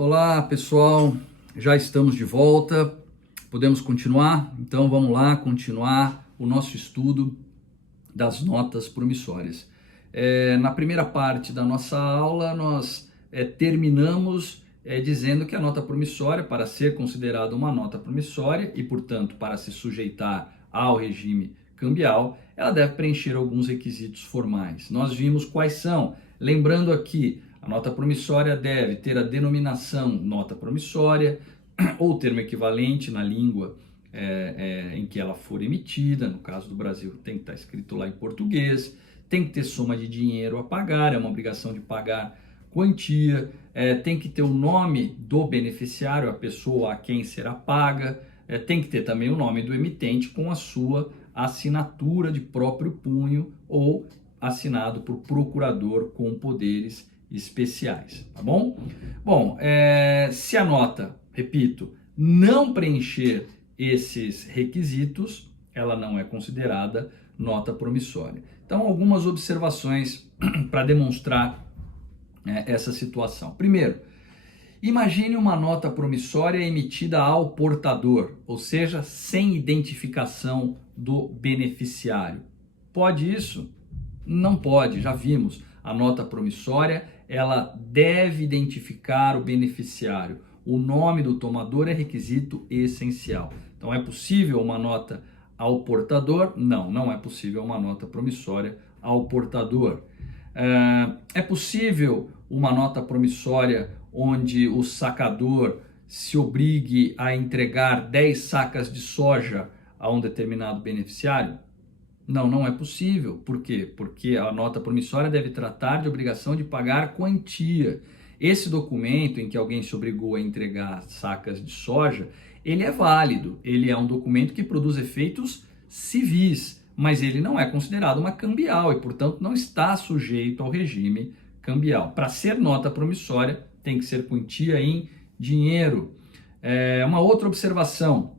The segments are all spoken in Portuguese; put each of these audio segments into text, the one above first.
Olá, pessoal. Já estamos de volta. Podemos continuar? Então vamos lá continuar o nosso estudo das notas promissórias. Na primeira parte da nossa aula, nós terminamos dizendo que a nota promissória, para ser considerada uma nota promissória e, portanto, para se sujeitar ao regime cambial, ela deve preencher alguns requisitos formais. Nós vimos quais são. Lembrando aqui, a nota promissória deve ter a denominação nota promissória ou termo equivalente na língua em que ela for emitida. No caso do Brasil, tem que estar escrito lá em português. Tem que ter soma de dinheiro a pagar, é uma obrigação de pagar quantia. Tem que ter o nome do beneficiário, a pessoa a quem será paga. Tem que ter também o nome do emitente com a sua assinatura de próprio punho ou assinado por procurador com poderes especiais, tá bom? Bom, se a nota, repito, não preencher esses requisitos, ela não é considerada nota promissória. Então, algumas observações para demonstrar essa situação. Primeiro, imagine uma nota promissória emitida ao portador, ou seja, sem identificação do beneficiário. Pode isso? Não pode, já vimos. A nota promissória, ela deve identificar o beneficiário. O nome do tomador é requisito essencial. Então, é possível uma nota ao portador? Não, não é possível uma nota promissória ao portador. É possível uma nota promissória onde o sacador se obrigue a entregar 10 sacas de soja a um determinado beneficiário? Não, não é possível. Por quê? Porque a nota promissória deve tratar de obrigação de pagar quantia. Esse documento em que alguém se obrigou a entregar sacas de soja, ele é válido. Ele é um documento que produz efeitos civis, mas ele não é considerado uma cambial e, portanto, não está sujeito ao regime cambial. Para ser nota promissória, tem que ser quantia em dinheiro. Uma outra observação,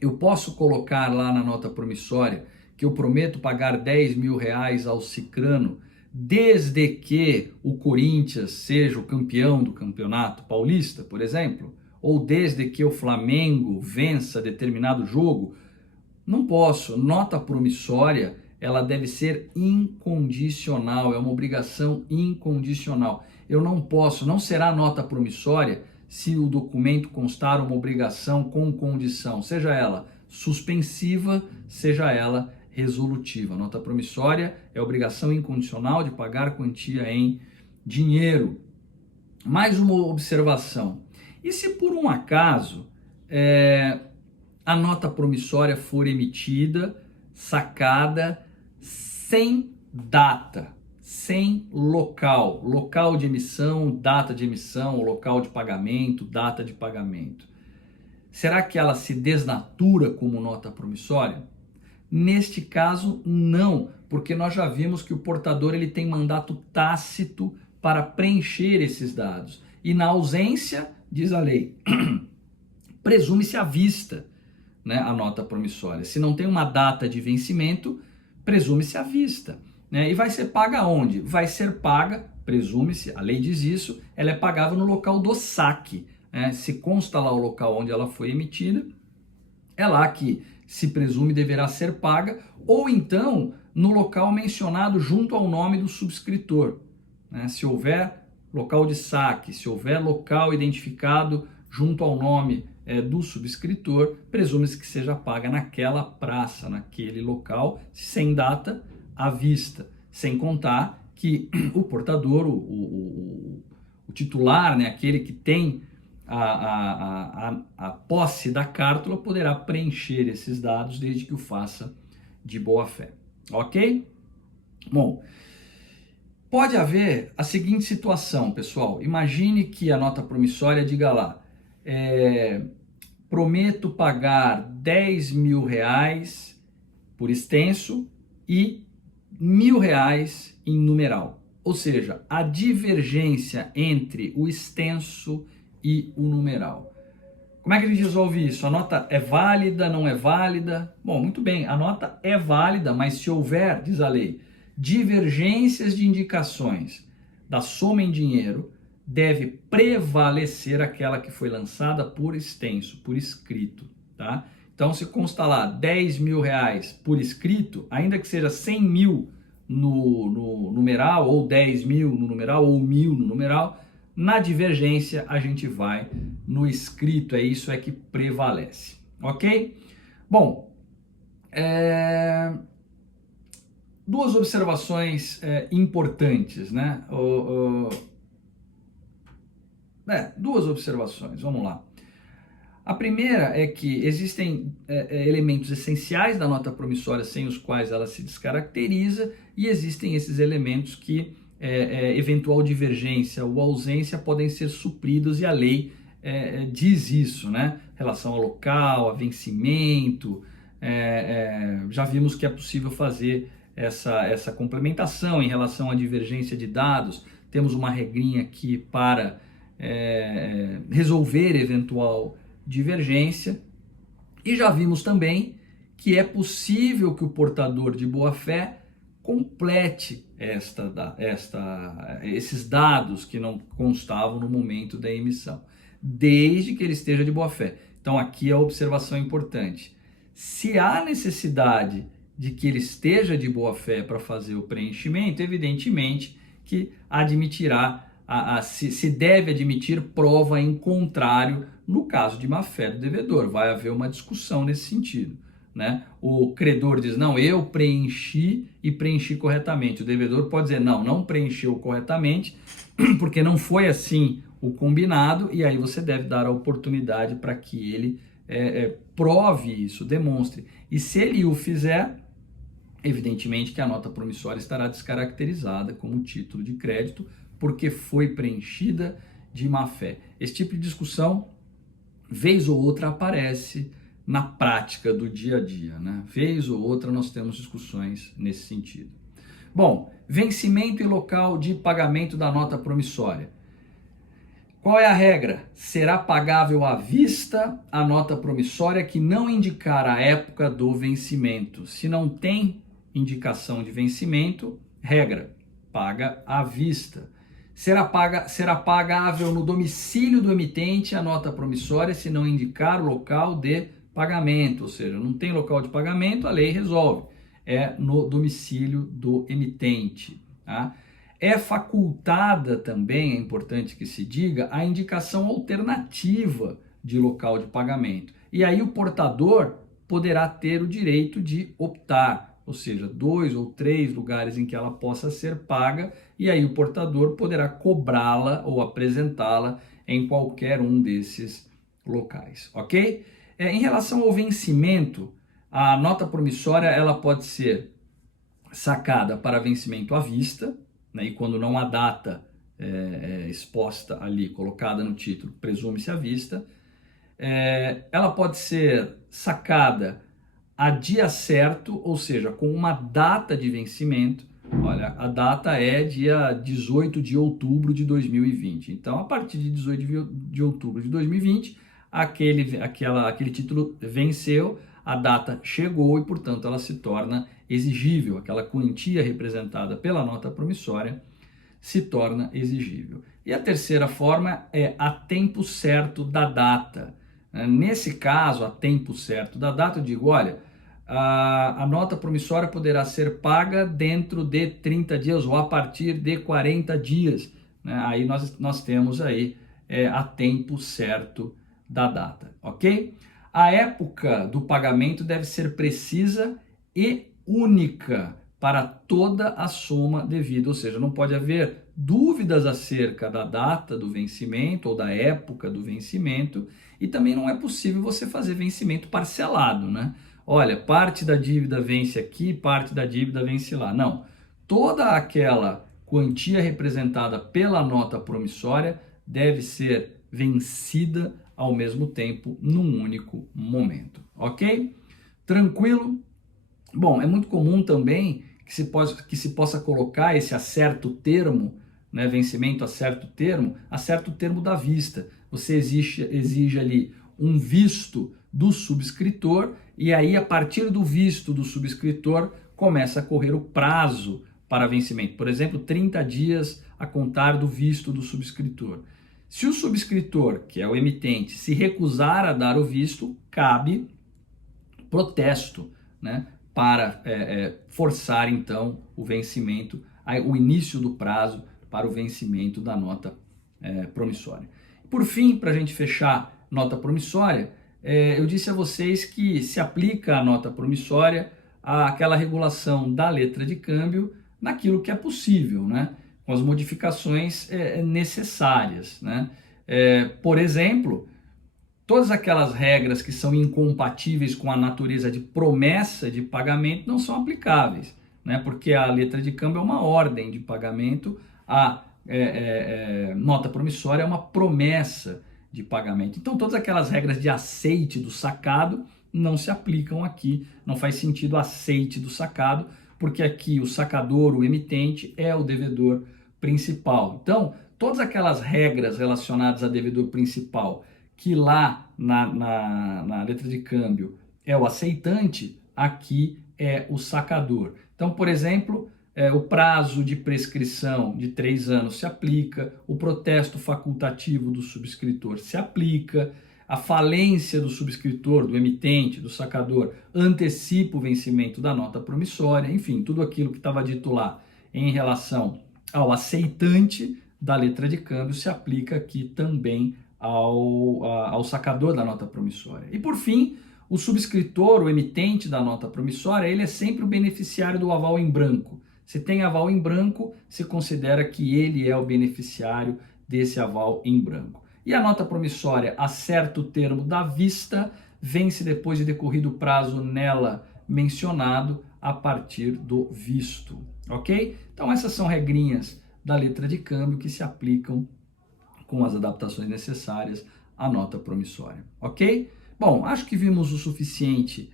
eu posso colocar lá na nota promissória que eu prometo pagar 10 mil reais ao cicrano, desde que o Corinthians seja o campeão do campeonato paulista, por exemplo, ou desde que o Flamengo vença determinado jogo. Não posso. Nota promissória, ela deve ser incondicional, é uma obrigação incondicional. Eu não posso, não será nota promissória se o documento constar uma obrigação com condição, seja ela suspensiva, seja ela resolutiva. A nota promissória é obrigação incondicional de pagar quantia em dinheiro. Mais uma observação. E se por um acaso a nota promissória for emitida, sacada, sem data, sem local de emissão, data de emissão, local de pagamento, data de pagamento? Será que ela se desnatura como nota promissória? Neste caso, não, porque nós já vimos que o portador ele tem mandato tácito para preencher esses dados. E na ausência, diz a lei, presume-se à vista, né, a nota promissória. Se não tem uma data de vencimento, presume-se à vista. Né? E vai ser paga onde? Vai ser paga, presume-se, a lei diz isso, ela é pagável no local do saque. Né? Se consta lá o local onde ela foi emitida, é lá que se presume deverá ser paga, ou então no local mencionado junto ao nome do subscritor. Né? Se houver local de saque, se houver local identificado junto ao nome do subscritor, presume-se que seja paga naquela praça, naquele local, sem data à vista, sem contar que o portador, o titular, né, aquele que tem a posse da cártula, poderá preencher esses dados desde que o faça de boa fé. Ok? Bom, pode haver a seguinte situação, pessoal. Imagine que a nota promissória diga lá, prometo pagar 10 mil reais por extenso e R$1.000 em numeral. Ou seja, a divergência entre o extenso e o numeral. Como é que a gente resolve isso? A nota é válida, não é válida? Bom, muito bem, a nota é válida, mas se houver, diz a lei, divergências de indicações da soma em dinheiro, deve prevalecer aquela que foi lançada por extenso, por escrito, tá? Então, se consta lá 10 mil reais por escrito, ainda que seja 100 mil no numeral, ou 10 mil no numeral, ou 1000 no numeral, na divergência a gente vai no escrito, isso é que prevalece, ok? Bom, duas observações importantes, né? Duas observações, vamos lá. A primeira é que existem elementos essenciais da nota promissória sem os quais ela se descaracteriza, e existem esses elementos que eventual divergência ou ausência podem ser supridos, e a lei diz isso, né? Relação ao local, a vencimento, já vimos que é possível fazer essa complementação em relação à divergência de dados. Temos uma regrinha aqui para resolver eventual divergência, e já vimos também que é possível que o portador de boa-fé complete esses dados que não constavam no momento da emissão, desde que ele esteja de boa-fé. Então aqui é a observação importante. Se há necessidade de que ele esteja de boa-fé para fazer o preenchimento, evidentemente que admitirá, se deve admitir prova em contrário no caso de má-fé do devedor. Vai haver uma discussão nesse sentido, né? O credor diz, não, eu preenchi e preenchi corretamente. O devedor pode dizer, não preencheu corretamente, porque não foi assim o combinado, e aí você deve dar a oportunidade para que ele prove isso, demonstre. E se ele o fizer, evidentemente que a nota promissória estará descaracterizada como título de crédito, porque foi preenchida de má-fé. Esse tipo de discussão, vez ou outra, aparece na prática do dia a dia, né? Vez ou outra nós temos discussões nesse sentido. Bom, vencimento e local de pagamento da nota promissória. Qual é a regra? Será pagável à vista a nota promissória que não indicar a época do vencimento. Se não tem indicação de vencimento, regra, paga à vista. Será pagável no domicílio do emitente a nota promissória se não indicar o local de pagamento, ou seja, não tem local de pagamento, a lei resolve, é no domicílio do emitente, tá? É facultada também, é importante que se diga, a indicação alternativa de local de pagamento, e aí o portador poderá ter o direito de optar, ou seja, 2 ou 3 lugares em que ela possa ser paga, e aí o portador poderá cobrá-la ou apresentá-la em qualquer um desses locais, ok? Em relação ao vencimento, a nota promissória ela pode ser sacada para vencimento à vista, né, e quando não há data exposta ali, colocada no título, presume-se à vista. Ela pode ser sacada a dia certo, ou seja, com uma data de vencimento. Olha, a data é dia 18 de outubro de 2020. Então, a partir de 18 de outubro de 2020, aquele título venceu, a data chegou e, portanto, ela se torna exigível. Aquela quantia representada pela nota promissória se torna exigível. E a terceira forma é a tempo certo da data. Nesse caso, a tempo certo da data, eu digo, olha, a nota promissória poderá ser paga dentro de 30 dias ou a partir de 40 dias. Né? Aí nós temos aí a tempo certo da data, ok? A época do pagamento deve ser precisa e única para toda a soma devida, ou seja, não pode haver dúvidas acerca da data do vencimento ou da época do vencimento, e também não é possível você fazer vencimento parcelado, né? Olha, parte da dívida vence aqui, parte da dívida vence lá. Não, toda aquela quantia representada pela nota promissória deve ser vencida ao mesmo tempo, num único momento, ok? Tranquilo? Bom, é muito comum também que se possa colocar esse acerto termo, né, vencimento a certo termo da vista. Você exige ali um visto do subscritor, e aí a partir do visto do subscritor começa a correr o prazo para vencimento. Por exemplo, 30 dias a contar do visto do subscritor. Se o subscritor, que é o emitente, se recusar a dar o visto, cabe protesto, né, para forçar então o vencimento, o início do prazo para o vencimento da nota promissória. Por fim, para a gente fechar nota promissória, eu disse a vocês que se aplica a nota promissória àquela regulação da letra de câmbio naquilo que é possível, né, com as modificações necessárias, né. Por exemplo, todas aquelas regras que são incompatíveis com a natureza de promessa de pagamento não são aplicáveis, né? Porque a letra de câmbio é uma ordem de pagamento, a nota promissória é uma promessa de pagamento. Então, todas aquelas regras de aceite do sacado não se aplicam aqui, não faz sentido aceite do sacado, porque aqui o sacador, o emitente, é o devedor principal. Então, todas aquelas regras relacionadas a devedor principal que lá na letra de câmbio é o aceitante, aqui é o sacador. Então, por exemplo, o prazo de prescrição de 3 anos se aplica, o protesto facultativo do subscritor se aplica, a falência do subscritor, do emitente, do sacador, antecipa o vencimento da nota promissória, enfim, tudo aquilo que estava dito lá em relação ao aceitante da letra de câmbio se aplica aqui também ao sacador da nota promissória. E por fim, o subscritor, o emitente da nota promissória, ele é sempre o beneficiário do aval em branco. Se tem aval em branco, se considera que ele é o beneficiário desse aval em branco. E a nota promissória acerta o termo da vista, vence depois de decorrido o prazo nela mencionado a partir do visto, ok? Então essas são regrinhas da letra de câmbio que se aplicam com as adaptações necessárias à nota promissória, ok? Bom, acho que vimos o suficiente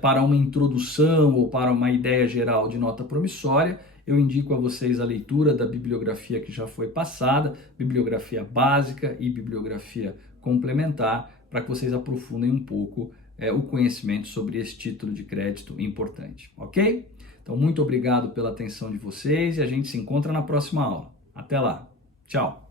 para uma introdução ou para uma ideia geral de nota promissória. Eu indico a vocês a leitura da bibliografia que já foi passada, bibliografia básica e bibliografia complementar, para que vocês aprofundem um pouco o conhecimento sobre esse título de crédito importante, ok? Então, muito obrigado pela atenção de vocês e a gente se encontra na próxima aula. Até lá. Tchau.